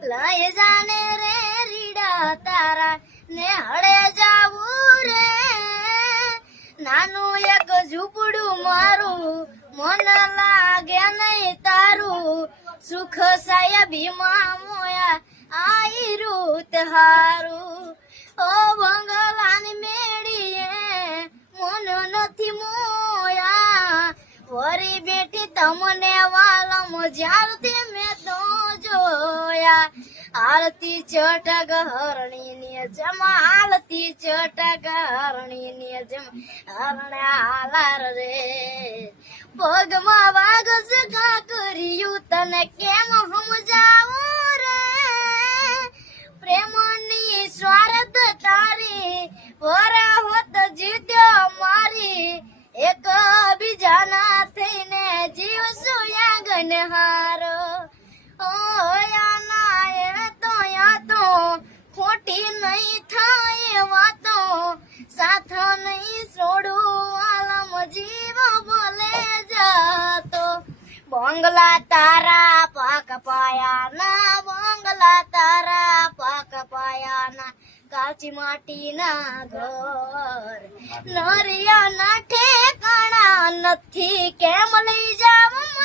લઈ જાને રે રીડા તારા ને હળે જાવું રે નાનું એક ઝૂંપડું મારું મન લાગે નહીં તારું સુખ સાહેબી માં મોયા આઈ રૂત હારું ઓ બંગલાની મેળીએ મન નથી મોયા વરી બેઠી તમને વાલમ જ્યારથી મેં તો જોયા આરતી ચટક હરણી ને જમા આરતી ચટક હરણી ને જમા હરણા હાલાર રે પગમાં વાગ સગા કર્યું તને કેમ સમજાવું રે પ્રેમની સ્વાર્થ તારી વરા હોત જીત્યો મારી એક બીજાના થઈને જીવશું યાગન હારો યા તો ખોટી નહીં થાય વાતો સાથ નહીં છોડું આલમ જીવ બોલે જાતો બંગલા તારા પાક પાયાના બંગલા તારા પાક પાયાના કાચી માટીના ઘર નરિયાના ઠેકાણા નથી કેમ લઈ જાવ